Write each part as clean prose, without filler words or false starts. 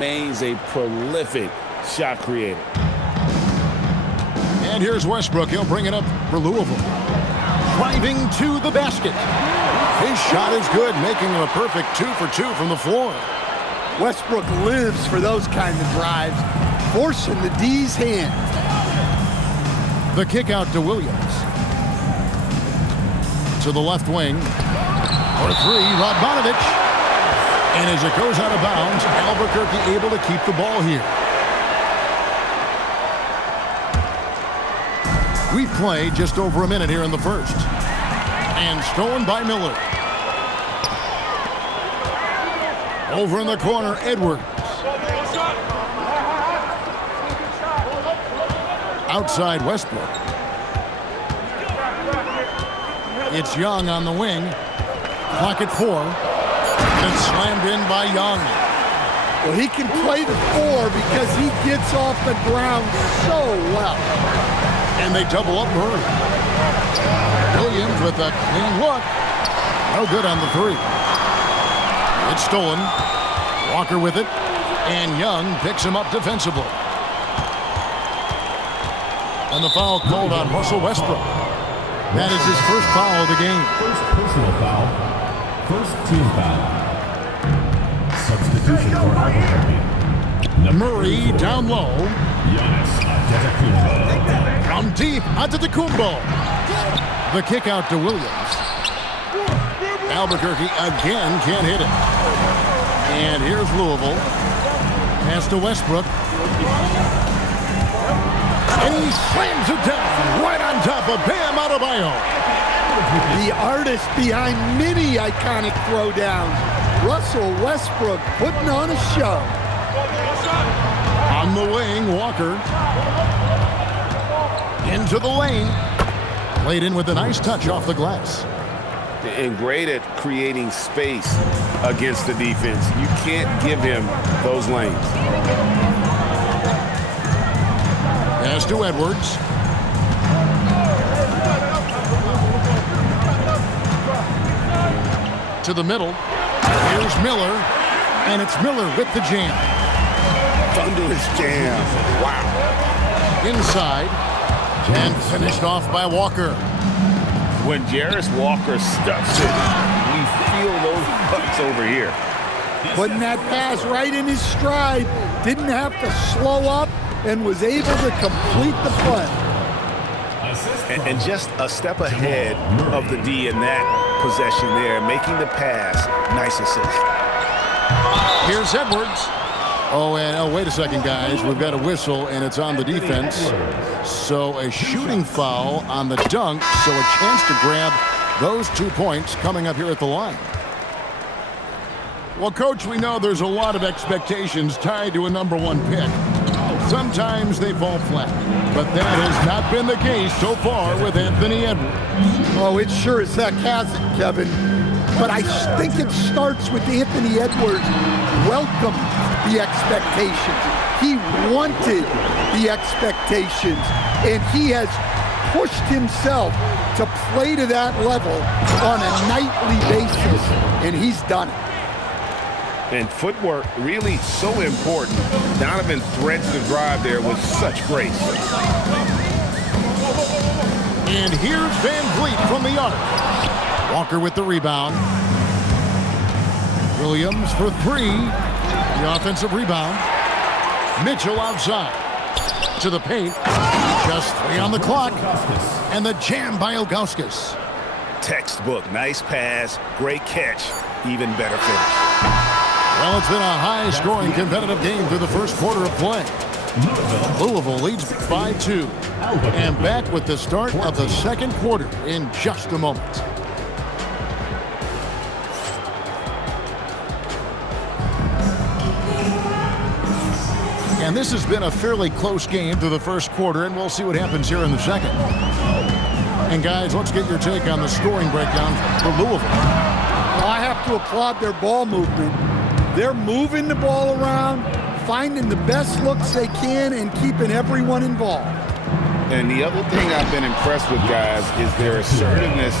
remains a prolific shot creator. And here's Westbrook. He'll bring it up for Louisville. Driving to the basket. His shot is good, making him a perfect 2 for 2 from the floor. Westbrook lives for those kind of drives, forcing the D's hand. The kick out to Williams. To the left wing. For three, Radmanovic. And as it goes out of bounds, Albuquerque able to keep the ball here. We've played just over a minute here in the first. And stolen by Miller. Over in the corner, Edwards. Outside Westbrook. It's Young on the wing. Clock at 4. It's slammed in by Young. Well, he can play the 4 because he gets off the ground so well. And they double up Murray. Williams with a clean look. No good on the 3. It's stolen. Walker with it. And Young picks him up defensively. And the foul called on Russell Westbrook. That is his first foul of the game. First personal foul. First team foul. Substitution for Albuquerque. Murray down low. Giannis Antetokounmpo. From deep, Antetokounmpo. The kick out to Williams. Albuquerque again can't hit it. And here's Louisville. Pass to Westbrook. And he slams it down right on top of Bam Adebayo. The artist behind many iconic throwdowns, Russell Westbrook, putting on a show. On the wing, Walker. Into the lane. Played in with a nice touch off the glass. And great at creating space against the defense. You can't give him those lanes. Pass to Edwards. To the middle. Here's Miller. And it's Miller with the jam. Thunderous jam. Wow. Inside. And finished off by Walker. When Jarace Walker stuffs it, we feel those bucks over here. Putting that pass right in his stride. Didn't have to slow up and was able to complete the play. And just a step ahead of the D in that possession there, making the pass. Nice assist. Here's Edwards. Oh, wait a second, guys. We've got a whistle, and it's on the defense. So a shooting foul on the dunk, so a chance to grab those 2 points coming up here at the line. Well, Coach, we know there's a lot of expectations tied to a #1 pick. Sometimes they fall flat, but that has not been the case so far with Anthony Edwards. Oh, it sure as heck hasn't, Kevin. But I think it starts with Anthony Edwards welcomed the expectations. He wanted the expectations, and he has pushed himself to play to that level on a nightly basis, and he's done it. And footwork really so important. Donovan threads the drive there with such grace. And here's Van Vliet from the arc. Walker with the rebound. Williams for 3. The offensive rebound. Mitchell outside. To the paint. Just 3 on the clock. And the jam by Ilgauskas. Textbook. Nice pass. Great catch. Even better finish. Well, it's been a high-scoring competitive game through the first quarter of play. Louisville leads by 2. And back with the start of the second quarter in just a moment. And this has been a fairly close game through the first quarter, and we'll see what happens here in the second. And guys, let's get your take on the scoring breakdown for Louisville. Well, I have to applaud their ball movement. They're moving the ball around, finding the best looks they can, and keeping everyone involved. And the other thing I've been impressed with, guys, is their assertiveness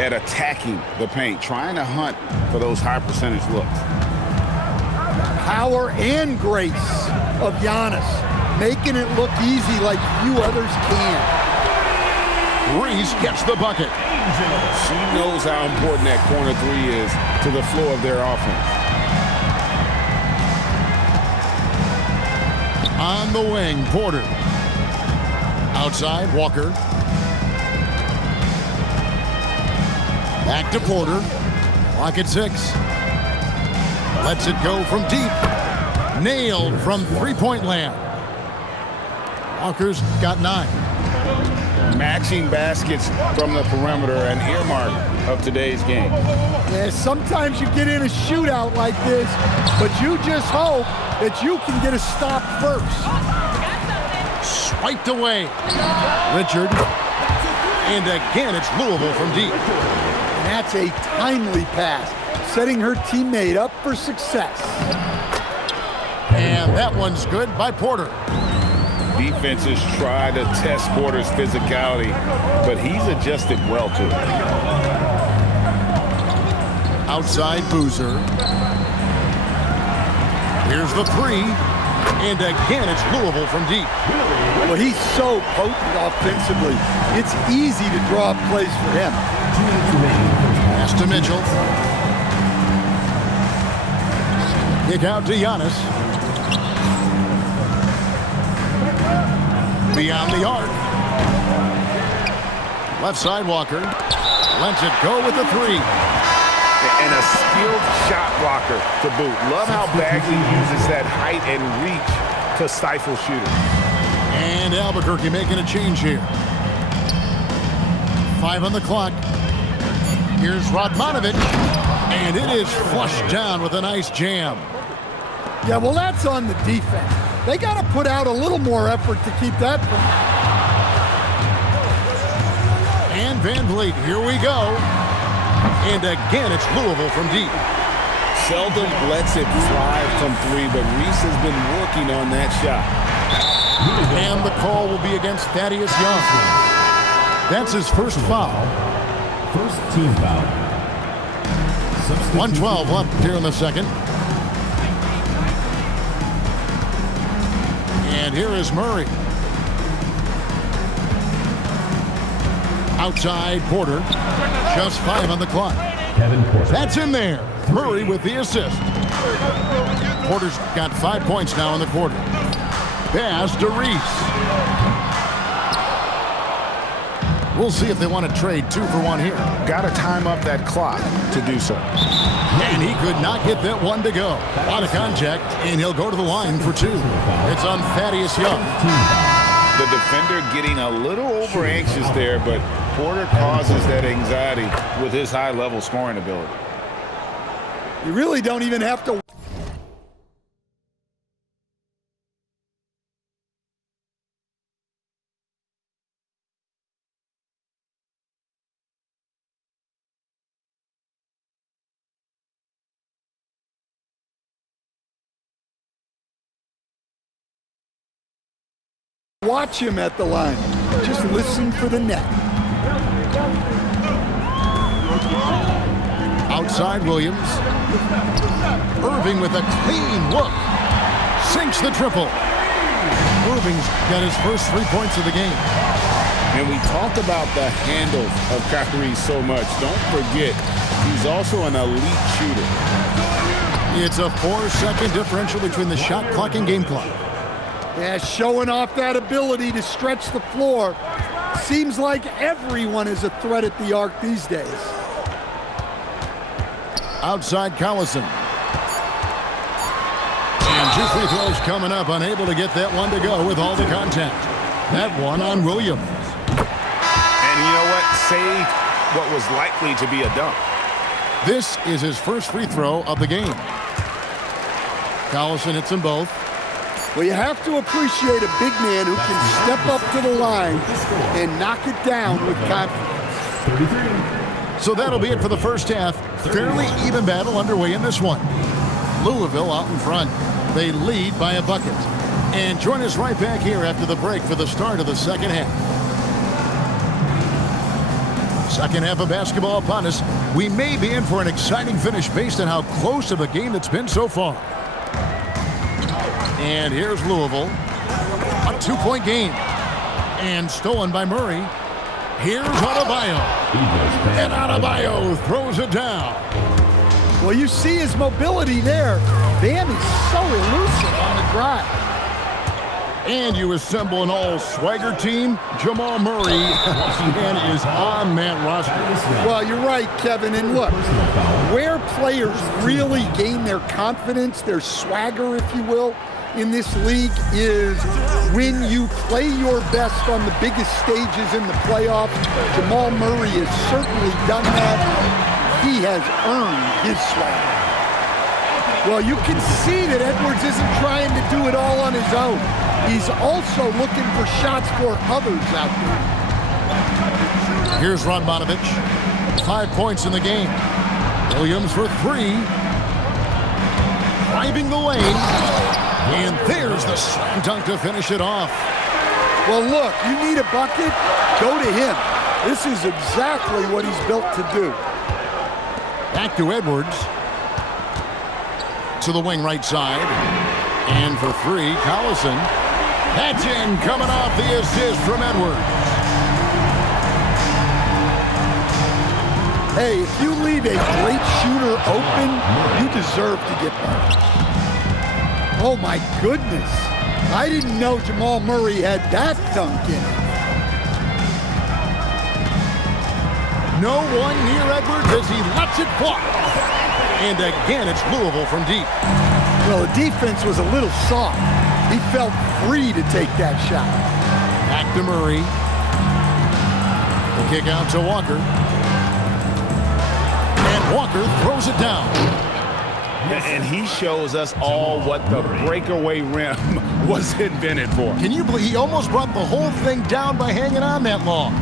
at attacking the paint, trying to hunt for those high percentage looks. power and grace of Giannis, making it look easy like few others can. Reese gets the bucket. She knows how important that corner three is to the flow of their offense. On the wing, Porter. Outside, Walker. Back to Porter. Clock at 6. Lets it go from deep. Nailed from three-point land. Walker's got 9. Matching baskets from the perimeter, an earmark of today's game. Yeah, sometimes you get in a shootout like this, but you just hope that you can get a stop first. Swiped away. Richard. And again, it's Louisville from deep. And that's a timely pass, setting her teammate up for success. And that one's good by Porter. Defenses try to test Porter's physicality, but he's adjusted well to it. Outside, Boozer. Here's the 3. And again, it's Louisville from deep. Well, he's so potent offensively. It's easy to draw up plays for him. Pass to Mitchell. Kick out to Giannis. Beyond the arc. Left side, Walker. Lets it go with the 3. And a skilled shot blocker to boot. Love how Bagley uses that height and reach to stifle shooters. And Albuquerque making a change here. 5 on the clock. Here's Radmanovic. And it is flushed down with a nice jam. Yeah, well, that's on the defense. They got to put out a little more effort to keep that from. And Van Vliet, here we go. And again, it's Louisville from deep. Seldom lets it fly from 3, but Reese has been working on that shot. And the call will be against Thaddeus Young. That's his first foul. First team foul. 1:12 left here in the second. And here is Murray. Outside, Porter. Just 5 on the clock. Kevin Porter. That's in there. Murray with the assist. Porter's got 5 points now in the quarter. Pass to Reese. We'll see if they want to trade 2 for 1 here. Got to time up that clock to do so. And he could not get that one to go. Out of contact, and he'll go to the line for 2. It's on Thaddeus Young. The defender getting a little over anxious there, but Porter causes that anxiety with his high-level scoring ability. You really don't even have to. Watch him at the line. Just listen for the net. Outside Williams. Irving with a clean look. Sinks the triple. Irving's got his first 3 points of the game. And we talked about the handle of Kyrie so much. Don't forget, he's also an elite shooter. It's a 4-second differential between the shot clock and game clock. Yeah, showing off that ability to stretch the floor. Seems like everyone is a threat at the arc these days. Outside Collison. And 2 free throws coming up. Unable to get that one to go with all the contact. That one on Williams. And you know what? Saved what was likely to be a dunk. This is his first free throw of the game. Collison hits them both. Well, you have to appreciate a big man who can step up to the line and knock it down with confidence. So that'll be it for the first half. Fairly even battle underway in this one. Louisville out in front. They lead by a bucket. And join us right back here after the break for the start of the second half. Second half of basketball upon us. We may be in for an exciting finish based on how close of a game it's been so far. And here's Louisville. A 2-point game. And stolen by Murray. Here's Adebayo. And Adebayo throws it down. Well, you see his mobility there. Bam is so elusive on the drive. And you assemble an all-swagger team. Jamal Murray and is on that roster. Well, you're right, Kevin. And look, where players really gain their confidence, their swagger, if you will, in this league is when you play your best on the biggest stages in the playoffs. Jamal Murray has certainly done that. He has earned his swagger. Well, you can see that Edwards isn't trying to do it all on his own. He's also looking for shots for others out there. Here's Radmanovich. 5 points in the game. Williams for 3. Driving the lane. And there's the slam dunk to finish it off. Well, look, you need a bucket, go to him. This is exactly what he's built to do. Back to Edwards. To the wing right side. And for 3, Collison. That's in, coming off the assist from Edwards. Hey, if you leave a great shooter open, you deserve to get that. Oh, my goodness. I didn't know Jamal Murray had that dunk in it. No one near Edwards as he lets it fly. And again, it's Louisville from deep. Well, the defense was a little soft. He felt free to take that shot. Back to Murray. The kick out to Walker. And Walker throws it down. And he shows us all what the breakaway rim was invented for. Can you believe he almost brought the whole thing down by hanging on that long?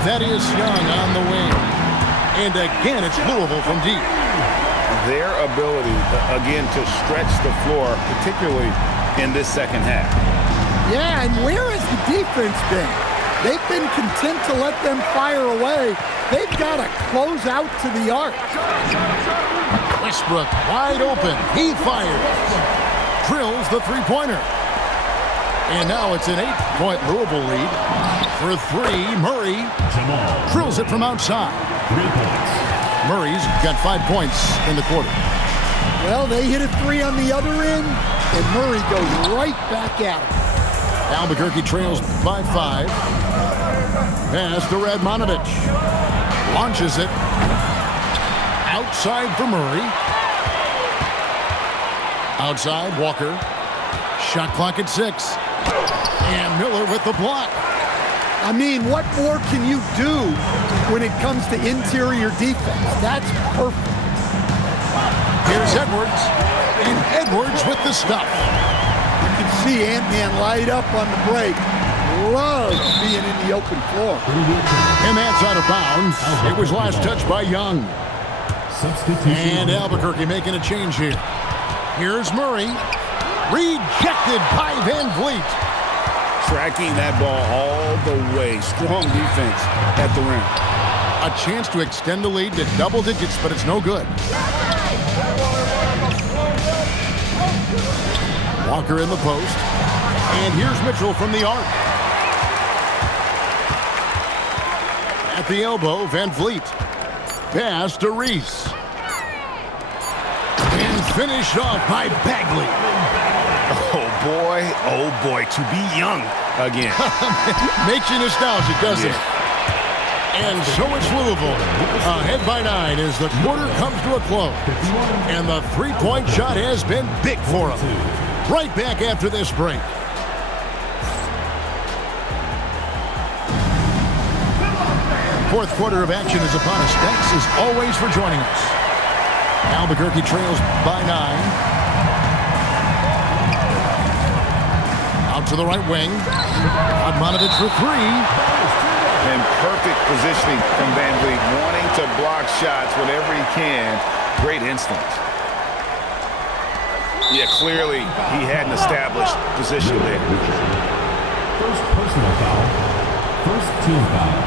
Thaddeus Young on the wing. And again, it's Louisville from deep. Their ability, again, to stretch the floor, particularly in this second half. Yeah, and where has the defense been? They've been content to let them fire away. They've got to close out to the arc. Westbrook wide open. He fires. Drills the three-pointer. And now it's an 8-point Louisville lead. For 3, Murray drills it from outside. 3 points. Murray's got 5 points in the quarter. Well, they hit a 3 on the other end, and Murray goes right back at him. Albuquerque trails by 5. Pass to Radmanovich. Launches it. Outside for Murray. Outside, Walker. Shot clock at 6. And Miller with the block. I mean, what more can you do when it comes to interior defense? That's perfect. Here's Edwards. And Edwards with the stuff. You can see Ant-Man light up on the break. Loves being in the open floor. And that's out of bounds. It was last touched by Young. Substitution. And Albuquerque making a change here. Here's Murray. Rejected by Van Vliet. Tracking that ball all the way. Strong defense at the rim. A chance to extend the lead to double digits, but it's no good. Walker in the post. And here's Mitchell from the arc. At the elbow, Van Vliet. Pass to Reese. And finished off by Bagley. Oh boy, to be young again. Makes you nostalgic, doesn't it? And so it's Louisville, ahead by 9 as the quarter comes to a close. And the three-point shot has been big for them. Right back after this break. Fourth quarter of action is upon us. Thanks as always for joining us. Albuquerque trails by 9. Out to the right wing. Radmanovich for 3. And perfect positioning from Van Vliet, wanting to block shots whenever he can. Great instinct. Yeah, clearly he had an established position there. First personal foul. First team foul.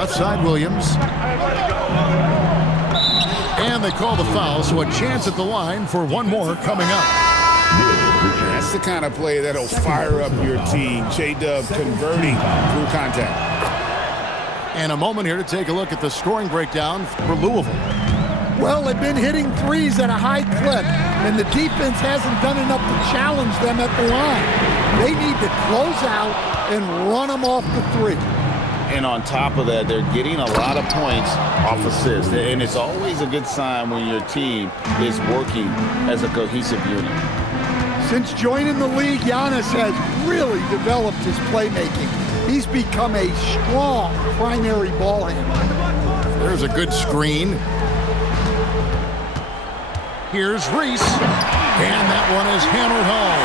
Outside Williams. And And they call the foul, so a chance at the line for one more coming up. That's the kind of play that'll fire up your team. J-Dub converting through contact. And a moment here to take a look at the scoring breakdown for Louisville. Well, they've been hitting threes at a high clip, and the defense hasn't done enough to challenge them at the line. They need to close out and run them off the three. And on top of that, they're getting a lot of points off assists. And it's always a good sign when your team is working as a cohesive unit. Since joining the league, Giannis has really developed his playmaking. He's become a strong primary ball handler. There's a good screen. Here's Reese, and that one is hammered home.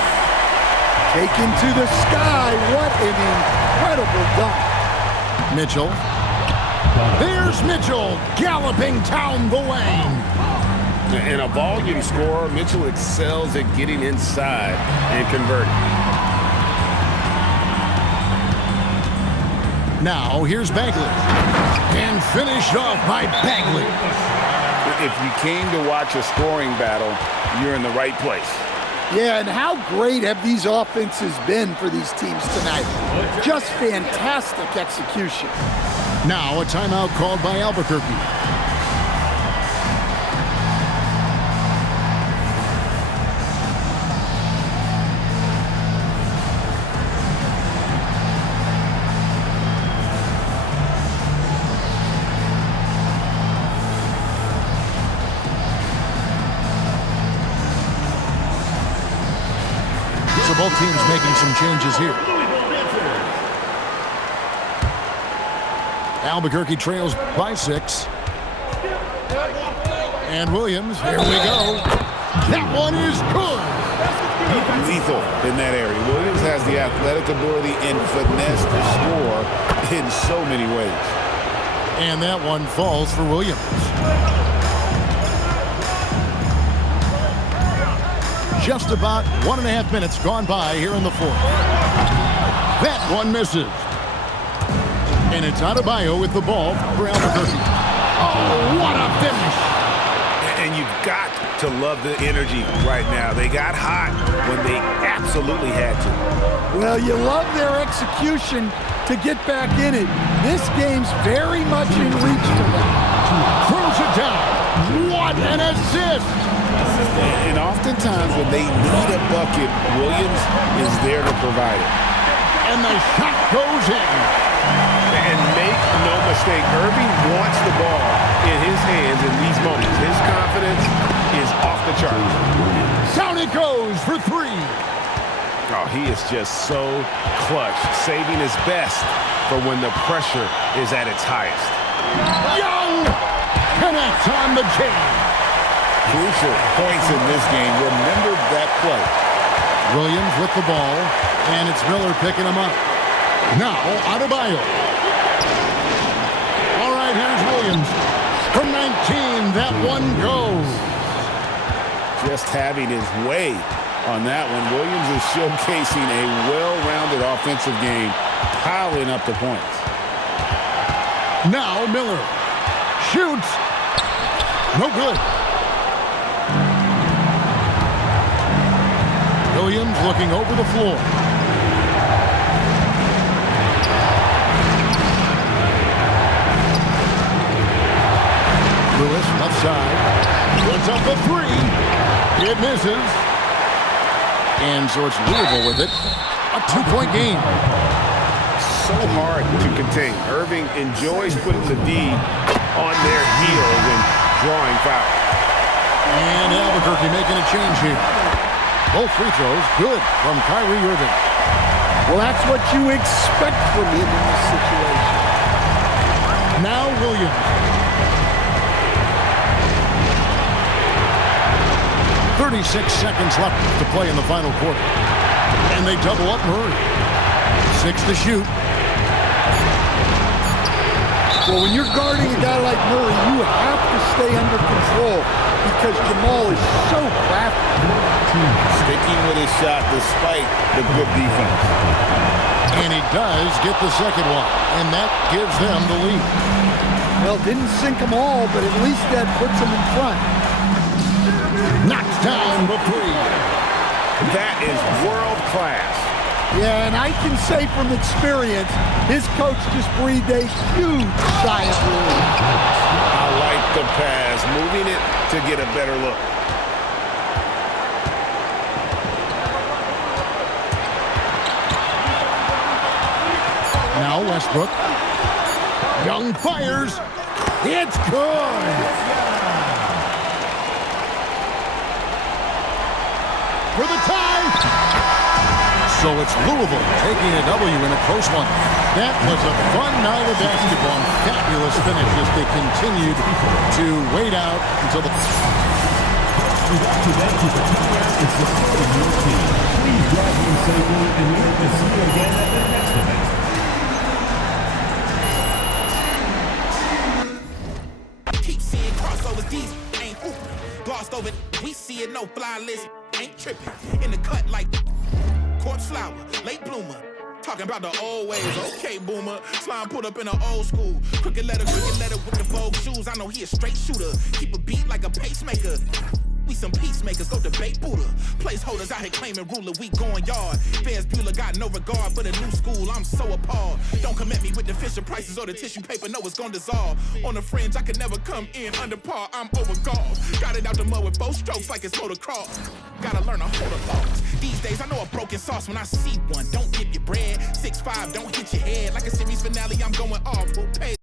Taken to the sky. What an incredible dunk. Mitchell. There's Mitchell galloping down the lane. And a volume scorer, Mitchell excels at getting inside and converting. Now here's Bagley. And finished off by Bagley. If you came to watch a scoring battle, you're in the right place. Yeah, and how great have these offenses been for these teams tonight? Just fantastic execution. Now a timeout called by Albuquerque. So both teams making some changes here. Albuquerque trails by 6. And Williams, here we go. That one is good. Lethal in that area. Williams has the athletic ability and finesse to score in so many ways. And that one falls for Williams. Just about 1.5 minutes gone by here in the fourth. That one misses. And it's Adebayo with the ball for Albuquerque. Oh, what a finish. And you've got to love the energy right now. They got hot when they absolutely had to. Well, you love their execution to get back in it. This game's very much in reach for them. Throws it down. What an assist. And oftentimes when they need a bucket, Williams is there to provide it. And the shot goes in. And make no mistake, Irving wants the ball in his hands in these moments. His confidence is off the charts. Down it goes for 3. Oh, he is just so clutch, saving his best for when the pressure is at its highest. Young connects on the chain. Crucial points in this game. Remember that play. Williams with the ball, and it's Miller picking him up. Now, Adebayo. All right, here's Williams. From 19, that one goes. Just having his way on that one. Williams is showcasing a well-rounded offensive game, piling up the points. Now, Miller shoots. No good. Williams looking over the floor. Lewis, left side. Puts up the 3. It misses. And so it's Louisville with it. A 2-point game. So hard to contain. Irving enjoys putting the D on their heels and drawing fouls. And Albuquerque making a change here. Both free throws good from Kyrie Irving. Well, that's what you expect from him in this situation. Now Williams. 36 seconds left to play in the final quarter. And they double up Murray. 6 to shoot. Well, when you're guarding a guy like Murray, you have to stay under control because Jamal is so crafty. Sticking with his shot despite the good defense. And he does get the second one, and that gives them the lead. Well, didn't sink them all, but at least that puts them in front. Knocks down the three. That is world class. Yeah, and I can say from experience, his coach just breathed a huge sigh of relief. I like the pass, moving it to get a better look. Now Westbrook. Young fires. It's good. For the tie. So it's Louisville taking a W in a close one. That was a fun night of basketball. Fabulous finish as they continued to wait out until the... Congratulations to the players and support of your team. Please drive home safely, and we hope to see you again at the next event. Keep seeing crossovers, these ain't hooping. Glossed over, we see it, no fly list, ain't tripping. In the cut like corpse flower, late bloomer. Talking about the old ways, okay, boomer. Slime put up in an old school. Crooked letter with the Vogue shoes. I know he a straight shooter. Keep a beat like a pacemaker. We some peacemakers, go debate Buddha. Placeholders out here claiming ruler, we going yard. Fairs Bueller got no regard for the new school, I'm so appalled. Don't come at me with the Fisher prices or the tissue paper, no, it's gonna dissolve. On the fringe, I could never come in under par, I'm overgalled. Got it out the mud with both strokes like it's motocross. Gotta learn to hold a thoughts. These days, I know a broken sauce when I see one. Don't dip your bread, 6'5", don't hit your head. Like a series finale, I'm going off, who paid?